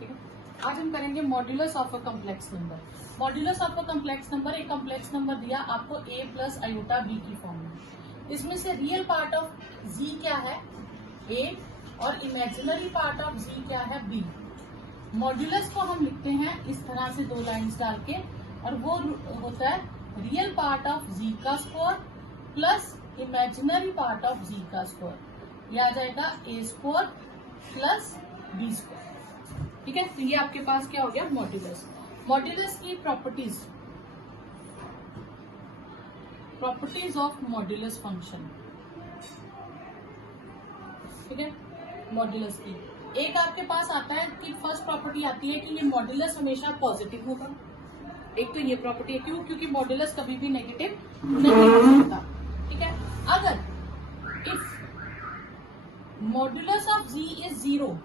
ठीक है, आज हम करेंगे modulus of a complex number. Modulus of a complex number, एक कॉम्प्लेक्स नंबर दिया आपको a प्लस आयोटा b की फॉर्म में। इसमें से रियल पार्ट ऑफ z क्या है a और इमेजिनरी पार्ट ऑफ z क्या है b। मॉड्यूलस को हम लिखते हैं इस तरह से दो लाइंस डाल के, और वो होता है रियल पार्ट ऑफ z का square plus imaginary part of z का स्क्वायर। यह आ जाएगा a square plus b square. ठीक है, तो ये आपके पास क्या हो गया मॉड्यूलस। मॉड्यूलस की प्रॉपर्टीज ऑफ मॉड्यूलस फंक्शन। ठीक है, मॉड्यूलस की एक आपके पास आता है कि फर्स्ट प्रॉपर्टी आती है कि ये मॉड्यूलस हमेशा पॉजिटिव होगा। एक तो ये प्रॉपर्टी है, क्यों? क्योंकि मॉड्यूलस कभी भी नेगेटिव नहीं हो सकता। ठीक है, अगर if modulus of z is 0,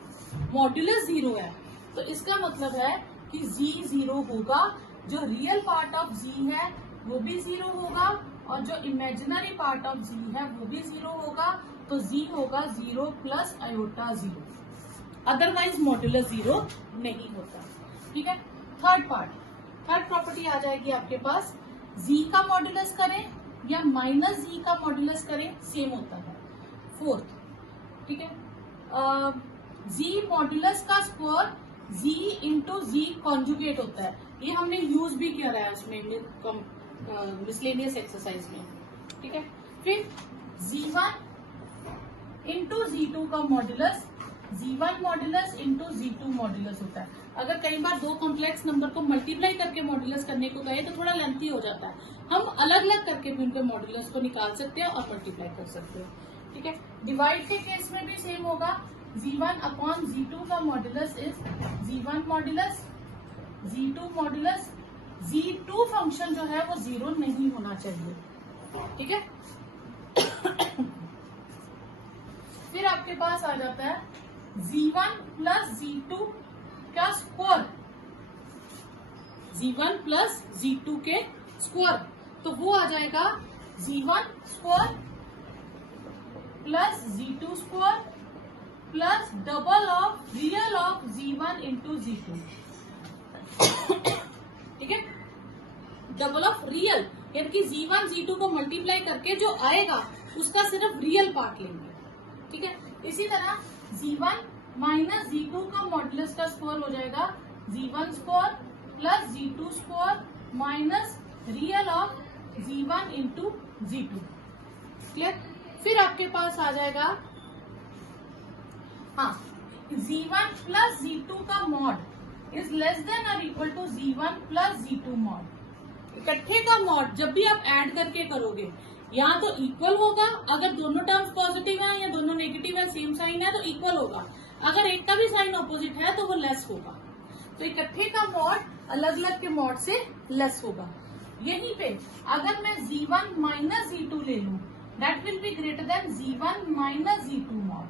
modulus 0 है, तो इसका मतलब है कि z 0 होगा, जो रियल पार्ट ऑफ z है वो भी 0 होगा, और जो इमेजिनरी पार्ट ऑफ z है वो भी 0 होगा। तो z होगा 0 प्लस आयोटा 0, अदरवाइज मॉड्यूलस 0 नहीं होता। ठीक है, थर्ड प्रॉपर्टी आ जाएगी आपके पास, z का मॉड्यूलस करें या माइनस z का मॉड्यूलस करें सेम होता है। फोर्थ, ठीक है, z मॉड्यूलस का square z into z conjugate होता है। ये हमने यूज भी किया है उसमें मिसलेनियस एक्सरसाइज में। ठीक है, फिर z1 इंटू z2 का modulus z1 modulus into z2 modulus होता है। अगर कई बार दो कॉम्प्लेक्स नंबर को मल्टीप्लाई करके मॉड्यूलस करने को कहे तो थोड़ा लेंथी हो जाता है, हम अलग अलग करके भी उनके मॉड्यूलस को निकाल सकते हैं और मल्टीप्लाई कर सकते हैं। ठीक है, डिवाइड के केस में भी सेम होगा, z1 अपॉन z2 का modulus is z1 modulus z2 modulus. z2 function जो है वो 0 नहीं होना चाहिए। ठीक है, फिर आपके पास आ जाता है z1 प्लस z2 का स्क्वायर, z1 प्लस z2 के स्क्वायर, तो वो आ जाएगा z1 square plus z2 square plus double of real of z1 into z2। ठीक है, डबल ऑफ रियल, यानी कि z1 z2 को मल्टीप्लाई करके जो आएगा उसका सिर्फ रियल पार्ट लेंगे। ठीक है, इसी तरह z1 माइनस z2 का मॉड्यूलस का स्क्वायर हो जाएगा z1 square plus z2 square minus real of z1 into z2। Clear? फिर आपके पास आ जाएगा z1 प्लस z2 का मॉड इज लेस देन और equal to z1 plus z2 mod. इकट्ठे का मॉड जब भी आप ऐड करके करोगे यहाँ तो इक्वल होगा, अगर दोनों टर्म्स पॉजिटिव है या दोनों नेगेटिव है, सेम साइन है तो इक्वल होगा, अगर एक का भी साइन ऑपोजिट है तो वो लेस होगा। तो इकट्ठे का मॉड अलग अलग के मॉड से लेस होगा। यहीं पे अगर मैं z1 माइनस z2 ले लूं, that will be greater than z1 minus z2 mod.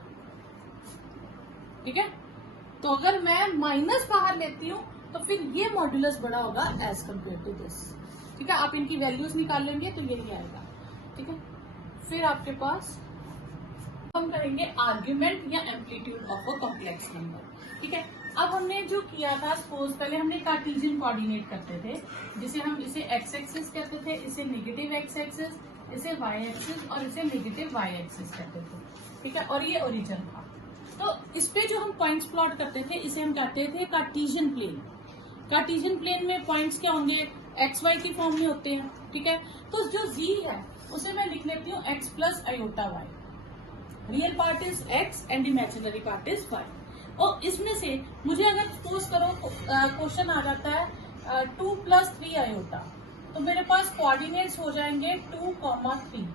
ठीक है, तो अगर मैं माइनस बाहर लेती हूँ तो फिर ये मॉड्यूलस बड़ा होगा एज कम्पेयर टू दिस। ठीक है, आप इनकी वैल्यूज निकाल लेंगे तो यही आएगा। ठीक है, फिर आपके पास हम करेंगे आर्ग्यूमेंट या amplitude of a complex number. ठीक है, अब हमने जो किया था, सपोज पहले हमने कार्टेशियन कोऑर्डिनेट करते थे, जिसे हम इसे एक्स एक्सिस कहते थे, इसे नेगेटिव एक्स एक्सिस, इसे वाई एक्सिस और इसे नेगेटिव वाई एक्सिस कहते थे। ठीक है, और ये ओरिजिन था। तो इस पे जो हम पॉइंट्स प्लॉट करते थे इसे हम कहते थे कार्टेशियन प्लेन। कार्टेशियन प्लेन में पॉइंट्स क्या होंगे, एक्स वाई की फॉर्म में होते हैं। ठीक है, तो जो z है उसे मैं लिख लेती हूँ x plus iota y. Real part is x and imaginary part is y। और इसमें से मुझे अगर सपोज करो क्वेश्चन आ जाता है 2 प्लस 3 आयोटा, तो मेरे पास कोऑर्डिनेट्स हो जाएंगे 2,3।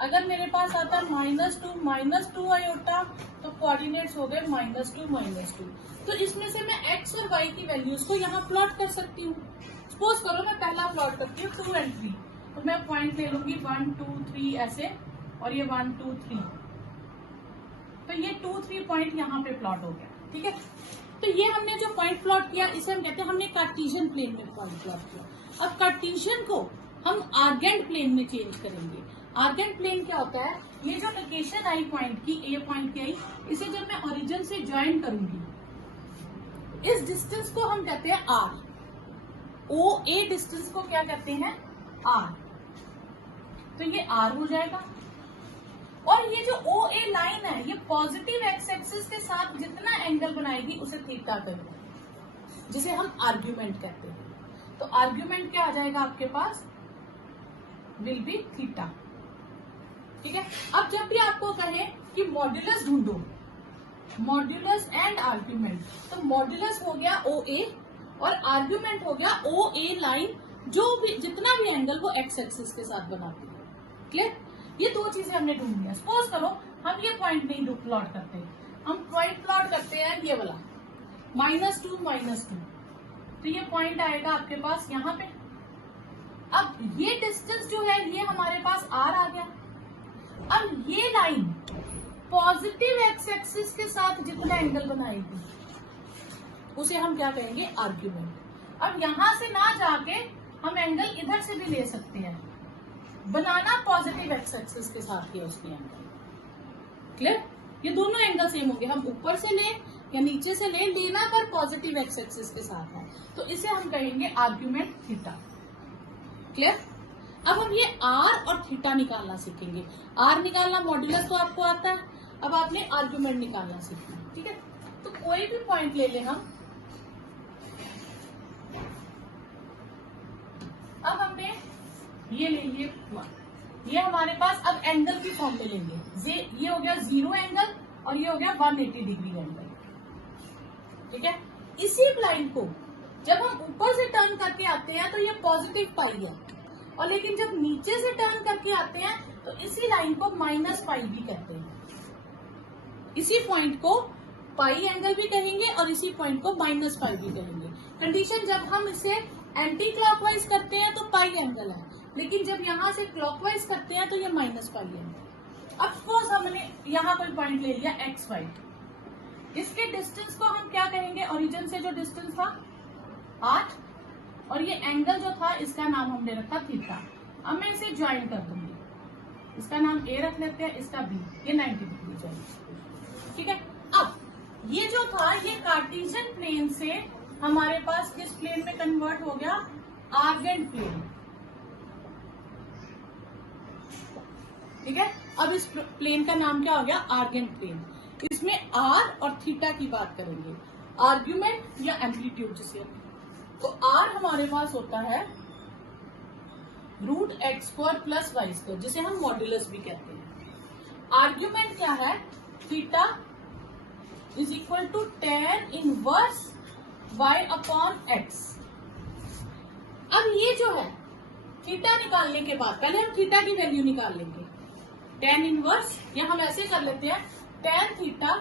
अगर मेरे पास आता है -2 -2 आयोटा, तो कोऑर्डिनेट्स हो गए -2 -2। तो इसमें से मैं x और y की वैल्यूज को यहाँ प्लॉट कर सकती हूँ। सपोज करो मैं पहला प्लॉट करती हूँ 2 and 3, तो मैं पॉइंट ले लूंगी 1 2 3 ऐसे, और ये 1 2 3, तो ये 2 3 पॉइंट यहाँ पे प्लॉट हो गया। ठीक है, तो ये हमने जो पॉइंट प्लॉट किया इसे हम कहते हैं हमने कार्टेशियन प्लेन में पॉइंट प्लॉट किया। अब कार्टेशियन को हम आर्गेंट प्लेन में चेंज करेंगे। आर्गेंट प्लेन क्या होता है, ये जो लोकेशन आई पॉइंट की, ए पॉइंट की आई, इसे जब मैं ओरिजिन से ज्वाइन करूंगी इस डिस्टेंस को हम कहते हैं आर। ओ ए डिस्टेंस को क्या कहते हैं? आर। तो ये आर हो जाएगा। और ये जो ओ ए लाइन है ये पॉजिटिव एक्स एक्सिस के साथ जितना एंगल बनाएगी उसे थीटा कहेंगे, जिसे हम आर्ग्यूमेंट कहते हैं। तो आर्ग्यूमेंट क्या आ जाएगा आपके पास? Will be theta. ठीक है। अब जब भी आपको कहे कि मॉड्यूलस ढूंढो, मॉड्यूलस एंड आर्ग्यूमेंट, तो मॉड्यूलस हो गया ओ ए और आर्ग्यूमेंट हो गया ओ ए लाइन, जो भी जितना भी एंगल वो एक्स एक्सिस के साथ बनाती है। क्लियर? ये दो चीजें हमने ढूंढ लिया। सपोज करो हम ये पॉइंट नहीं प्लॉट करते, हम पॉइंट प्लॉट करते हैं ये वाला -2 -2, तो ये पॉइंट आएगा आपके पास यहाँ पे। अब ये डिस्टेंस जो है ये हमारे पास आर आ गया। अब ये लाइन पॉजिटिव एक्स एक्सिस के साथ जितना एंगल बनाएगी उसे हम क्या कहेंगे? आर्ग्यूमेंट। अब यहां से ना जाके हम एंगल इधर से भी ले सकते हैं, बनाना पॉजिटिव एक्स एक्सिस के साथ ही उसकी एंगल। क्लियर? ये दोनों एंगल सेम होंगे, हम ऊपर से ले या नीचे से ले, लेना पर पॉजिटिव एक्स एक्सिस के साथ है, तो इसे हम कहेंगे आर्ग्यूमेंट थीटा। क्लियर? अब हम ये आर और थीटा निकालना सीखेंगे। आर निकालना मॉड्यूलस तो आपको आता है, अब आपने आर्ग्यूमेंट निकालना सीखना। ठीक है। तो कोई भी पॉइंट ले लें हम। अब हमने ये ले लिए, ये हमारे पास अब एंगल की फॉर्म में लेंगे। ये हो गया 0 एंगल और ये हो गया 180 डिग्री एंगल। ठीक है। इसी लाइन को जब हम ऊपर से टर्न करके आते हैं तो ये पॉजिटिव पाई है, और लेकिन जब नीचे से टर्न करके आते हैं तो इसी लाइन को -पाई भी कहते हैं। इसी पॉइंट को पाई एंगल भी कहेंगे और इसी पॉइंट को -पाई भी कहेंगे। कंडीशन जब हम इसे एंटी क्लॉकवाइज करते हैं तो पाई एंगल है, लेकिन जब यहां से क्लॉकवाइज करते हैं तो ये -पाई एंगल। अब सपोज हमने यहाँ कोई पॉइंट ले लिया XY, इसके डिस्टेंस को हम क्या कहेंगे? ओरिजिन से जो डिस्टेंस था 8, और ये एंगल जो था इसका नाम हमने रखा थीटा। अब मैं इसे ज्वाइन कर दूंगी, इसका नाम A रख लेते हैं, इसका B, ये 90 डिग्री ज्वाइन। ठीक है। अब ये जो था ये कार्टेशियन प्लेन से हमारे पास किस प्लेन में कन्वर्ट हो गया? Argand plane. ठीक है। अब इस प्लेन का नाम क्या हो गया? Argand plane. इसमें आर और थीटा की बात करेंगे, आर्ग्यूमेंट या एम्पलीट्यूड जिसे। तो आर हमारे पास होता है √x² + y², जिसे हम मॉड्यूलस भी कहते हैं। आर्ग्यूमेंट क्या है? Theta = tan inverse y/x। अब ये जो है थीटा निकालने के बाद पहले हम थीटा की वैल्यू निकाल लेंगे। tan इनवर्स, या हम ऐसे कर लेते हैं tan theta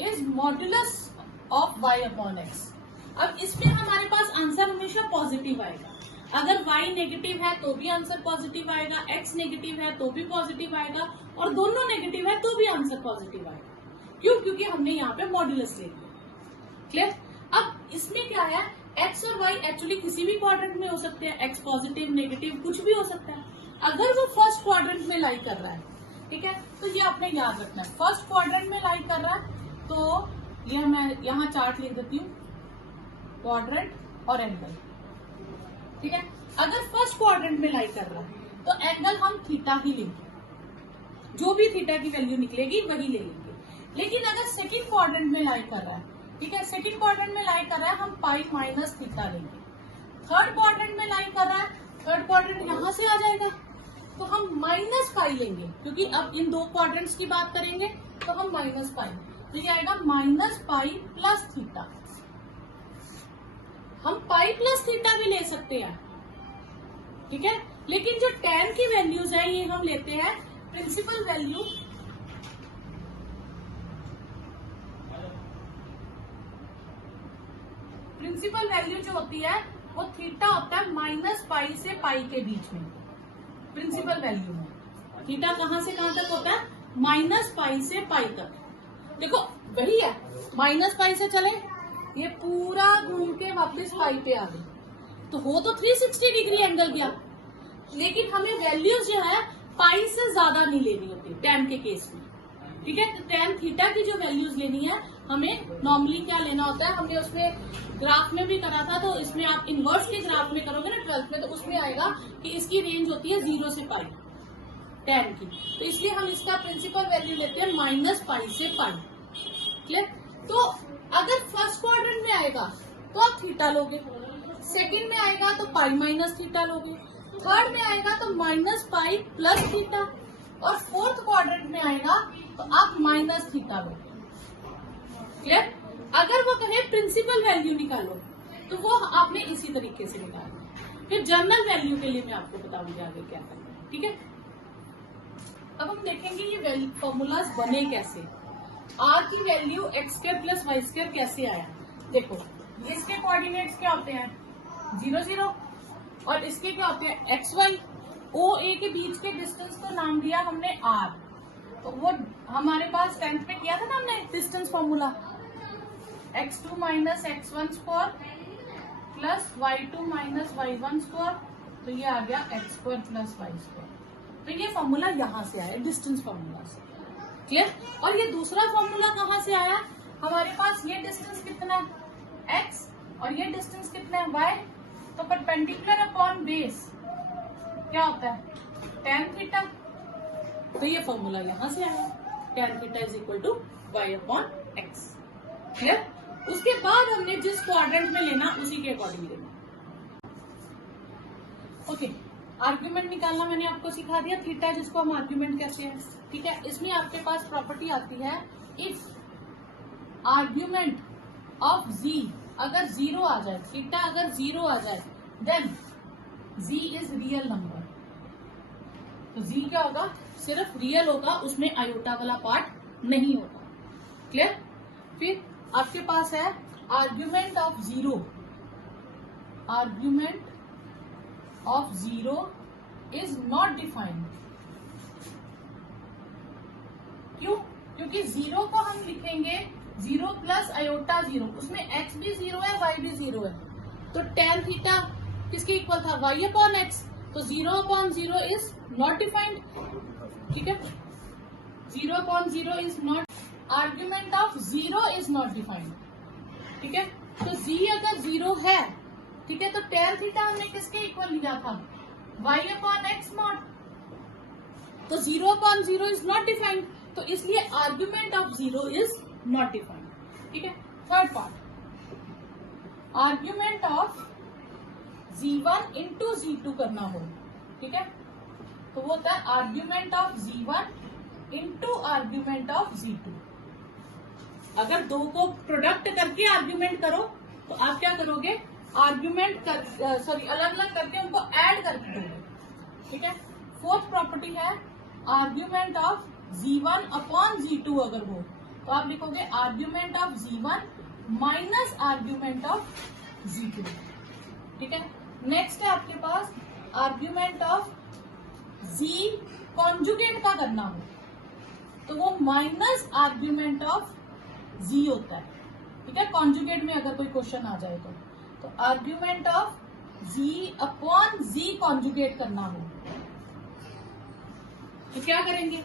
is modulus of y/x। अब इसमें हमारे पास आंसर हमेशा पॉजिटिव आएगा। अगर y नेगेटिव है तो भी आंसर पॉजिटिव आएगा, x नेगेटिव है तो भी पॉजिटिव आएगा, और दोनों नेगेटिव है तो भी आंसर पॉजिटिव आएगा। क्यों? क्योंकि हमने यहाँ पे मॉड्यूलस ले लिया। क्लियर? अब इसमें क्या है? x और y एक्चुअली किसी भी क्वाड्रेंट में हो सकते हैं, x पॉजिटिव नेगेटिव कुछ भी हो सकता है। अगर वो फर्स्ट क्वाड्रेंट में लाई कर रहा है, ठीक है, तो ये आपने याद रखना है। फर्स्ट क्वाड्रेंट में लाई कर रहा है तो ये मैं यहाँ चार्ट लिख देती हूँ, क्वाड्रेंट और एंगल। ठीक है। अगर फर्स्ट क्वाड्रेंट में लाई कर रहा है तो एंगल हम थीटा ही लेंगे, जो भी थीटा की वैल्यू निकलेगी वही ले लेंगे। लेकिन अगर सेकंड क्वाड्रेंट में लाई कर रहा है, ठीक है, सेकंड क्वाड्रेंट में लाई कर रहा है, हम पाई माइनस थीटा लेंगे। थर्ड क्वाड्रेंट में लाई कर रहा है, थर्ड क्वाड्रेंट यहां से आ जाएगा तो हम माइनस पाई लेंगे, क्योंकि अब इन दो क्वाड्रेंट्स की बात करेंगे तो हम माइनस पाई, तो ये आएगा माइनस पाई प्लस थीटा। हम पाई प्लस थीटा भी ले सकते हैं, ठीक है, लेकिन जो tan की वैल्यूज है ये हम लेते हैं प्रिंसिपल वैल्यू। प्रिंसिपल वैल्यू जो होती है वो थीटा होता है माइनस पाई से पाई के बीच में। प्रिंसिपल वैल्यू में थीटा कहां से कहां तक होता है? माइनस पाई से पाई तक। देखो वही है, माइनस पाई से चले ये पूरा घूम के वापस पाई पे आ गई, तो हो तो 360 डिग्री एंगल गया, लेकिन हमें वैल्यूज जो है पाई से ज्यादा नहीं लेनी होती tan के केस में। ठीक है, तो tan थीटा की जो वैल्यूज लेनी है हमें नॉर्मली क्या लेना होता है, हमने उसमें ग्राफ में भी करा था, तो इसमें आप इनवर्सली ग्राफ में करोगे ना 12th में, तो उसमें आएगा कि इसकी रेंज होती है 0 से पाई tan की। तो इसलिए हम इसका प्रिंसिपल वैल्यू लेते हैं -π से पाई। क्लियर? तो अगर फर्स्ट क्वाड्रेंट में आएगा तो आप थीटा लोगे, सेकंड में आएगा तो पाई माइनस थीटा लोगे, थर्ड में आएगा तो -π प्लस थीटा, और फोर्थ क्वाड्रेंट में आएगा तो आप माइनस थीटा लोगे। क्लियर? अगर वो कहे प्रिंसिपल वैल्यू निकालो तो वो आपने इसी तरीके से निकालना। फिर जनरल वैल्यू के लिए मैं आपको बताऊंगी आगे क्या करना है। ठीक है? अब हम देखेंगे ये फॉर्मूलाज बने कैसे। आर की वैल्यू x² + y² कैसे आया। देखो इसके कोऑर्डिनेट्स क्या होते हैं 0 0, और इसके क्या होते हैं x y। ओ ए के बीच के डिस्टेंस को नाम दिया हमने r। तो वो हमारे पास 10th में किया था ना हमने distance formula, x2 - x1² plus y2 - y1², तो ये आ गया x² + y²। तो ये फॉर्मूला यहाँ से आया डिस्टेंस फॉर्मूला से। क्लियर? और ये दूसरा फॉर्मूला कहाँ से आया, हमारे पास ये डिस्टेंस कितना है x और ये डिस्टेंस कितना है y, तो परपेंडिकुलर अपॉन बेस क्या होता है tan थीटा। तो ये फॉर्मूला यहाँ से आया tan थीटा = y/x। क्लियर? उसके बाद हमने जिस क्वाड्रेंट में लेना उसी के अकॉर्डिंग लेना। ओके, आर्ग्यूमेंट निकालना मैंने आपको सिखा दिया, थीटा जिसको हम आर्ग्यूमेंट कहते हैं। ठीक है? इसमें आपके पास प्रॉपर्टी आती है, इफ आर्ग्यूमेंट ऑफ z अगर 0 आ जाए, थीटा अगर 0 आ जाए, then z is real number. तो z क्या होगा, सिर्फ रियल होगा, उसमें आयोटा वाला पार्ट नहीं होगा। क्लियर? फिर आपके पास है argument of 0। Argument of 0 is not defined. क्यों? क्योंकि 0 को हम लिखेंगे 0 + आयोटा 0, उसमें x भी 0 है y भी 0 है। तो tan थीटा किसके इक्वल था y/x, तो 0/0 इज नॉट डिफाइंड। ठीक है? 0/0 is not, argument of 0 is not defined. ठीक है? तो z अगर 0 है, ठीक है, तो tan थीटा हमने किसके इक्वल लिया था y/x नॉट, तो 0/0 इज नॉट डिफाइंड, तो इसलिए argument of 0 is not defined. ठीक है? Third part, argument of z1 × z2 करना हो। ठीक है? तो वो होता है argument of z1 × argument of z2। अगर दो को प्रोडक्ट करके आर्ग्यूमेंट करो तो आप क्या करोगे, आर्ग्यूमेंट कर अलग अलग करके उनको ऐड करके दोगे। ठीक है? फोर्थ प्रॉपर्टी है आर्ग्यूमेंट ऑफ z1/z2 अगर हो तो आप लिखोगे argument of z1 minus argument of z2। ठीक है? नेक्स्ट है आपके पास आर्ग्यूमेंट ऑफ z कॉन्जुगेट का करना हो तो वो माइनस आर्ग्यूमेंट ऑफ z होता है। ठीक है? कॉन्जुगेट में अगर कोई क्वेश्चन आ जाए तो आर्ग्यूमेंट ऑफ z/z कॉन्जुगेट करना हो तो क्या करेंगे,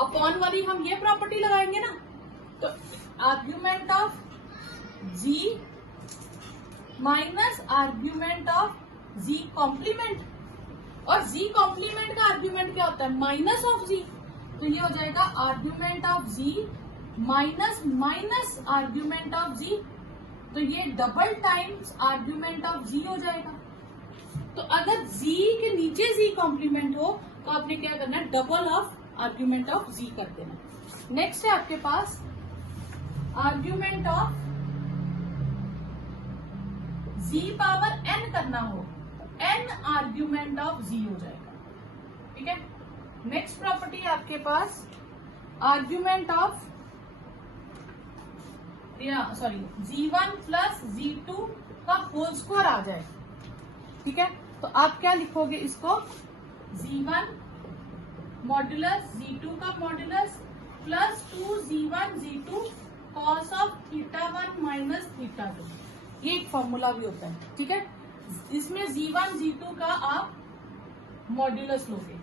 अपॉन वाली हम ये प्रॉपर्टी लगाएंगे ना, तो argument of z minus argument of z complement, और z कॉम्प्लीमेंट का आर्ग्यूमेंट क्या होता है माइनस ऑफ z, तो ये हो जाएगा argument of z minus minus argument of z, तो ये double times argument of z हो जाएगा। तो अगर z के नीचे z कॉम्प्लीमेंट हो तो आपने क्या करना है, double of argument of z कर देना। नेक्स्ट है आपके पास आर्ग्यूमेंट ऑफ z⁴n करना हो तो n आर्ग्यूमेंट ऑफ z हो जाएगा। ठीक है? नेक्स्ट प्रॉपर्टी है आपके पास आर्ग्यूमेंट ऑफ z1 + z2 का होल स्क्वायर आ जाए। ठीक है? तो आप क्या लिखोगे इसको, z1 मॉड्यूलस z2 का modulus plus 2z1 z2 cos of θ1 minus θ2, ये एक फॉर्मूला भी होता है। ठीक है? इसमें z1 z2 का आप मॉड्यूलस लोगे।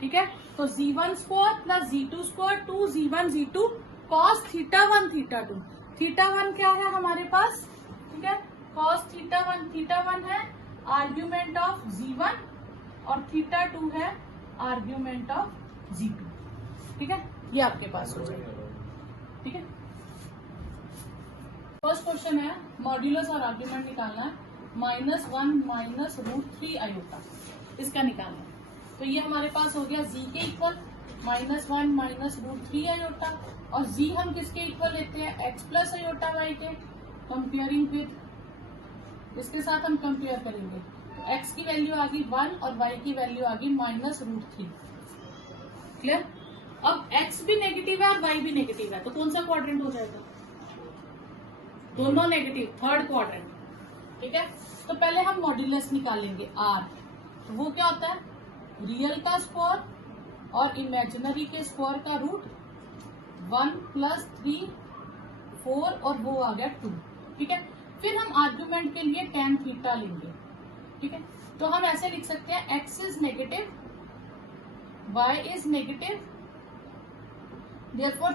ठीक है? तो z1² + z2² 2z1 z2 cos θ1 θ2, theta one क्या है हमारे पास, ठीक है, कॉस थीटा वन है आर्ग्यूमेंट ऑफ Z1 और थीटा टू है आर्ग्यूमेंट ऑफ Z2, ठीक है, ये आपके पास हो जाएगा, ठीक है। फर्स्ट क्वेश्चन है मॉड्यूलस और आर्ग्यूमेंट निकालना है, -1 माइनस √3 आयोटा, इसका निकालना है। तो ये हमारे पास हो गया z के इक्वल -1 माइनस √3 आयोटा, और z हम किसके इक्वल लेते हैं, x प्लस आयोटा y के, कंपेयरिंग विद इसके साथ हम कंपेयर करेंगे। तो x की वैल्यू आ गई 1 और y की वैल्यू आ गई -√3, क्लियर। अब x भी नेगेटिव है और y भी नेगेटिव है, तो कौन सा क्वाड्रेंट हो जाएगा, दोनों नेगेटिव, थर्ड क्वाड्रेंट, ठीक है। तो पहले हम मॉड्यूलस निकालेंगे r, तो वो क्या होता है, रियल का स्क्वायर और इमेजिनरी के स्क्वायर का रूट, 1 + 3 4 और वो आ गया 2, ठीक है। फिर हम आर्ग्यूमेंट के लिए tan थीटा लेंगे, ठीक है। तो हम ऐसे लिख सकते हैं x is negative, y is negative, therefore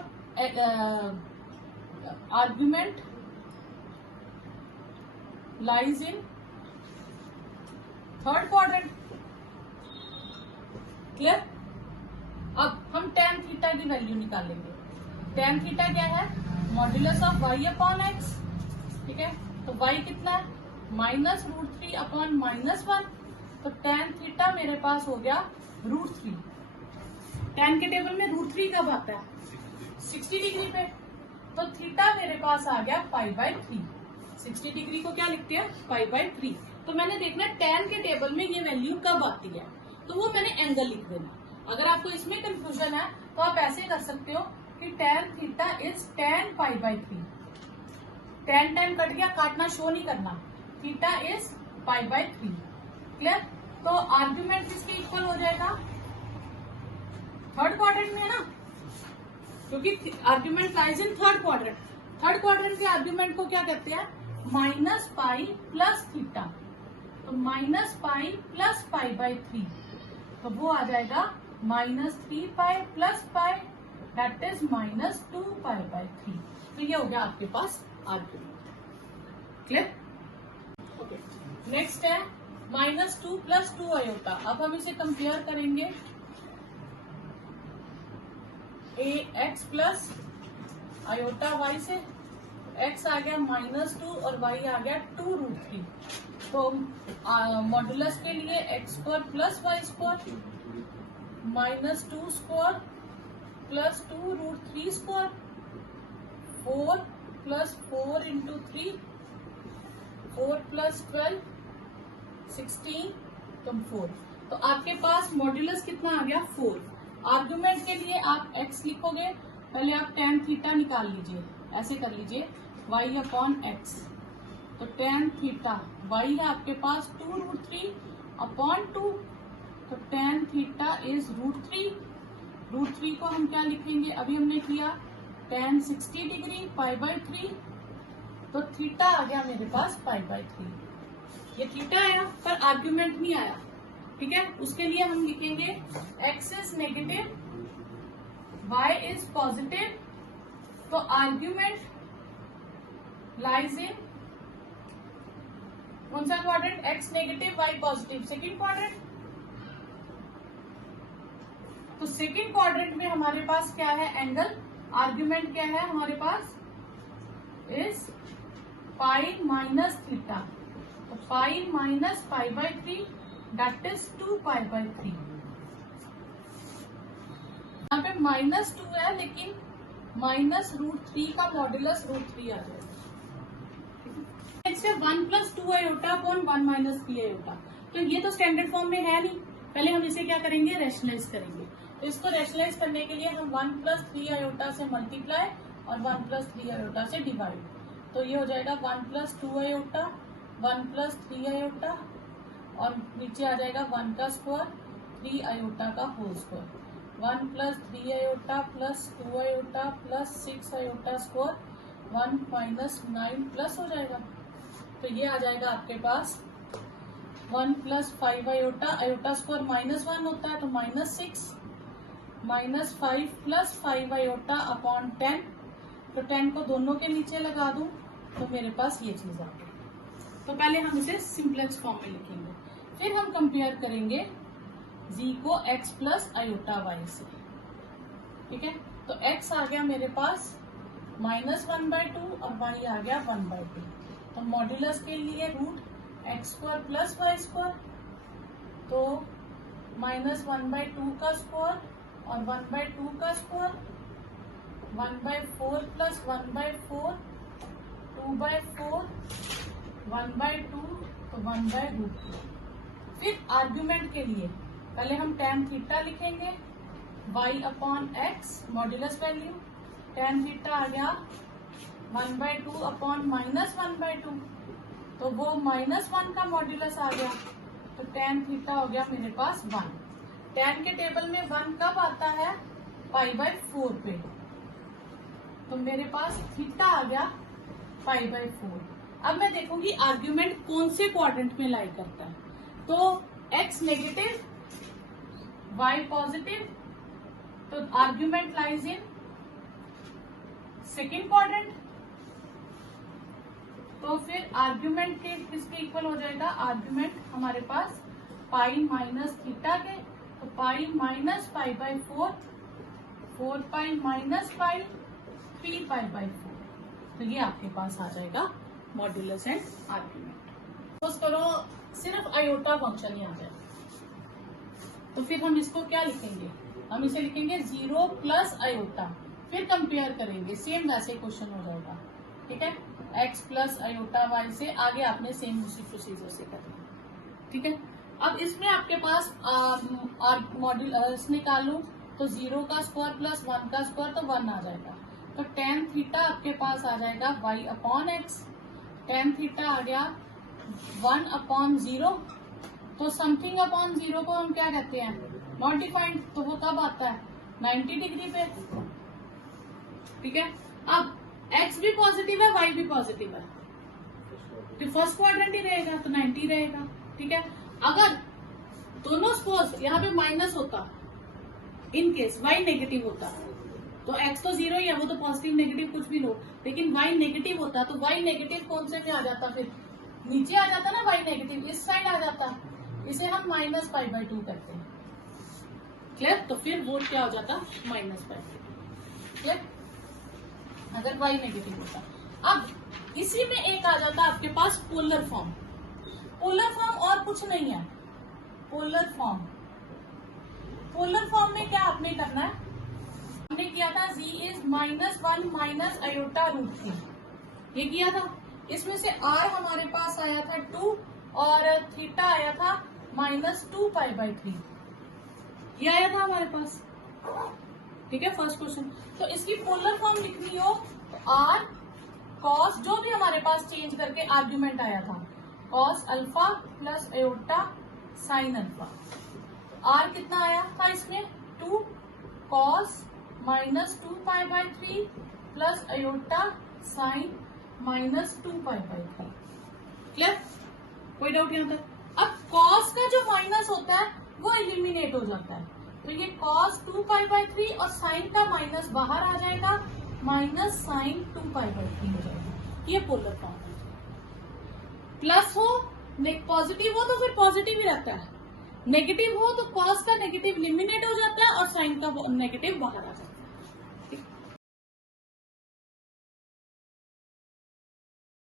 argument lies in third quadrant, clear. अब हम tan थीटा की वैल्यू निकालेंगे। tan थीटा क्या है, modulus of y upon x, ठीक है। तो y कितना है, -√3 अपॉन -1, तो tan थीटा मेरे पास हो गया √3। tan के टेबल में √3 कब आता है, 60 डिग्री पे, तो थीटा मेरे पास आ गया π/3। 60 डिग्री को क्या लिखते हैं, π/3। तो मैंने देखना tan के टेबल में ये वैल्यू कब आती है, तो वो मैंने एंगल लिख देना। अगर आपको इसमें कंफ्यूजन है तो आप ऐसे कर सकते हो कि tan theta is tan π/3, tan cut गया, काटना शो नहीं करना, थीटा इज π/3, क्लियर। तो आर्ग्यूमेंट किसके इक्वल हो जाएगा, थर्ड क्वाड्रेंट में है ना, क्योंकि argument lies in third quadrant. Third quadrant के आर्ग्यूमेंट को क्या कहते हैं, -π प्लस थीटा, तो -π प्लस π/3, तो वो आ जाएगा -3π प्लस π, दैट इज -2π/3। तो ये हो गया आपके पास आर्ग्यूमेंट, क्लियर। ओके, नेक्स्ट है -2 + 2 आयोटा। अब हम इसे कंपेयर करेंगे ax प्लस आयोटा y से, x आ गया -2 और y आ गया 2√3। तो मॉड्यूलस के लिए x² प्लस y² -2² प्लस 2√3², 4 + 4 × 3, 4 + 12 16, तो 4। तो आपके पास मॉड्यूलस कितना आ गया, 4। आर्ग्यूमेंट के लिए आप x लिखोगे, पहले आप tan थीटा निकाल लीजिए, ऐसे कर लीजिए y अपॉन x, तो tan थीटा y है आपके पास 2√3 अपॉन 2, तो tan थीटा इज √3। √3 को हम क्या लिखेंगे, अभी हमने किया tan 60 डिग्री π/3, तो थीटा आ गया मेरे पास π/3। ये थीटा आया पर आर्ग्यूमेंट नहीं आया, ठीक है। उसके लिए हम लिखेंगे x is negative, y is positive, तो आर्ग्यूमेंट लाइज इन कौन सा quadrant, x negative y positive, second quadrant. तो सेकंड क्वाड्रेंट में हमारे पास क्या है, एंगल, आर्ग्यूमेंट क्या है हमारे पास, इज π माइनस थीटा, तो π माइनस π/3, दैट इज 2π/3। यहाँ पे -2 है, लेकिन -√3 का मॉड्यूलस √3 आ जाएगा। नेक्स्ट है 1 + 2 आयोटा अपॉन 1 - 3 आयोटा। तो ये तो स्टैंडर्ड फॉर्म में है नहीं, पहले हम इसे क्या करेंगे, रैशनलाइज करेंगे। तो इसको रैशनलाइज करने के लिए हम 1 + 3 आयोटा से मल्टीप्लाई और 1 + 3 आयोटा से डिवाइड, तो ये हो जाएगा 1 + 2 आयोटा, 1 + 3 आयोटा, और नीचे आ जाएगा 1 का स्क्वायर 3 आयोटा का whole square, 1 + 3 iota plus 2 iota plus 6 iota square, 1 - 9 plus हो जाएगा। तो ये आ जाएगा आपके पास 1 + 5 आयोटा, आयोटा स्क्वायर -1 होता है तो -6, -5 + 5 आयोटा अपॉन 10, तो 10 को दोनों के नीचे लगा दूं तो मेरे पास ये चीज आ गई। तो पहले हम इसे सिंपलेक्स फॉर्म में लिखेंगे, फिर हम कंपेयर करेंगे z को x प्लस आयोटा y से। ठीक है, तो x आ गया मेरे पास -1/2 और y आ गया 1/2। तो मॉड्यूलस के लिए root x square plus y square, तो -1/2 का स्क्वायर और 1/2 का स्क्वायर, 1/4 प्लस 1/4, 2/4, 1/2 तो 1/√2। फिर आर्ग्यूमेंट के लिए पहले हम tan थीटा लिखेंगे, y upon x modulus value, tan theta आ गया 1/2 अपॉन -1/2, तो वो -1 का मॉड्यूलस आ गया, तो tan थीटा हो गया मेरे पास 1। tan के टेबल में 1 कब आता है? π/4 पे, तो मेरे पास थीटा आ गया π/4। अब मैं देखूंगी आर्ग्यूमेंट कौन से क्वाड्रेंट में लाई करता है। तो x नेगेटिव, y पॉजिटिव, तो argument lies in second quadrant. तो फिर आर्ग्यूमेंट के किसके इक्वल हो जाएगा? आर्ग्यूमेंट हमारे पास पाई माइनस थीटा के, तो पाई माइनस π/4, 4π माइनस पाई, 3π/4। तो ये आपके पास आ जाएगा मॉड्यूलस एंड आर्ग्यूमेंट। सपोज करो सिर्फ आयोटा फंक्शन ही आ जाए, तो फिर हम इसको क्या लिखेंगे? हम इसे लिखेंगे 0 प्लस आयोटा, फिर कंपेयर करेंगे, सेम वैसे क्वेश्चन हो जाएगा। ठीक है, x प्लस आयोटा y से आगे आपने सेम उसी प्रोसीजर से करना। ठीक है, अब इसमें आपके पास मॉड्यूलस निकालूं तो 0 का स्क्वायर प्लस 1 का स्क्वायर तो 1 आ जाएगा, तो tan थीटा आपके पास आ जाएगा y upon x. tan theta आ गया 1 अपॉन 0, तो समथिंग अपॉन 0 को हम क्या कहते हैं? नॉट डिफाइंड, तो वो कब आता है? 90 डिग्री पे। ठीक है, अब x भी पॉजिटिव है, y भी पॉजिटिव है, तो फर्स्ट क्वाड्रेंट ही रहेगा, तो 90 रहेगा। ठीक है, अगर दोनों सपोज यहाँ पे माइनस होता, इन केस y नेगेटिव होता, तो x तो 0 ही है, वो तो पॉजिटिव नेगेटिव कुछ भी लो, लेकिन y नेगेटिव होता तो y नेगेटिव कौन से में आ जाता? फिर नीचे आ जाता ना, y नेगेटिव इस साइड आ जाता, इसे हम -π/2 करते हैं। क्लियर? तो फिर वो क्या हो जाता? -π/2। क्लियर? अगर y नेगेटिव होता। अब इसी में एक आ जाता आपके पास पोलर फॉर्म। पोलर फॉर्म और कुछ नहीं है, पोलर फॉर्म। पोलर फॉर्म में क्या आपने करना है? हमने किया था z इज -1 माइनस आयोटा √3, ये किया था। इसमें से r हमारे पास आया था 2 और थीटा आया था -2π/3, ये आया था हमारे पास। ठीक है, फर्स्ट क्वेश्चन। तो इसकी पोलर फॉर्म लिखनी हो तो r cos, जो भी हमारे पास चेंज करके आर्ग्यूमेंट आया था, cos alpha plus iota sine alpha. r कितना आया था इसमें? 2 cos -2π/3 plus iota sine -2π/3। Clear? कोई डाउट यहाँ तक? अब cos का जो माइनस होता है वो एलिमिनेट हो जाता है, तो ये cos 2π/3 और साइन का माइनस बाहर आ जाएगा, माइनस साइन 2π/3 हो जाएगा। ये पोलर फॉर्म है। प्लस हो, पॉजिटिव हो तो फिर पॉजिटिव ही रहता है, नेगेटिव हो तो cos का नेगेटिव एलिमिनेट हो जाता है और साइन का नेगेटिव बाहर आ जाता है।